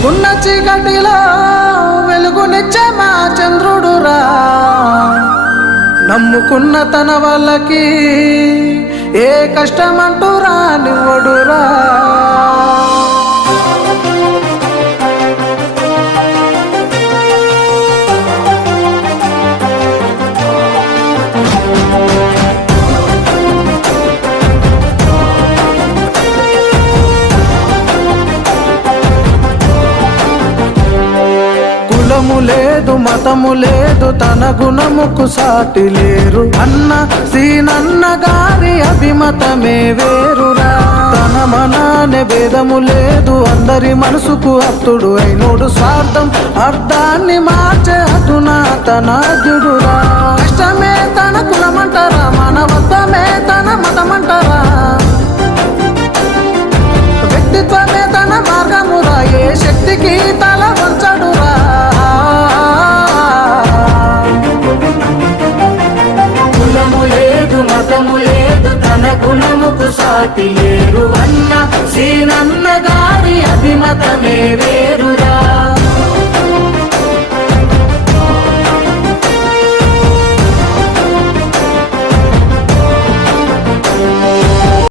ఉన్న చీకటిలో వెలుగునిచ్చే మా చంద్రుడురా, నమ్ముకున్న తన వాళ్ళకి ఏ కష్టమంటూ రానివ్వడురా. కులము లేదు మతము లేదు తన గుణముకు సాటి లేరు అన్న సీనన్న గారి అభిమతమే వేరురా. తన మనానే భేదము లేదు అందరి మనసుకు అత్తుడు అయినోడు స్వార్థం అర్థాన్ని మార్చే అధునాతనాద్యుడురా. కష్టమే తన కులమంటారా మానవత్వమే తన మతమంటారా, వ్యక్తిత్వమే తన మార్గమురా ఏ శక్తికి తల వంచడురా. కులము లేదు మతము లేదు తన గుణముకు సాటి లేరు అన్న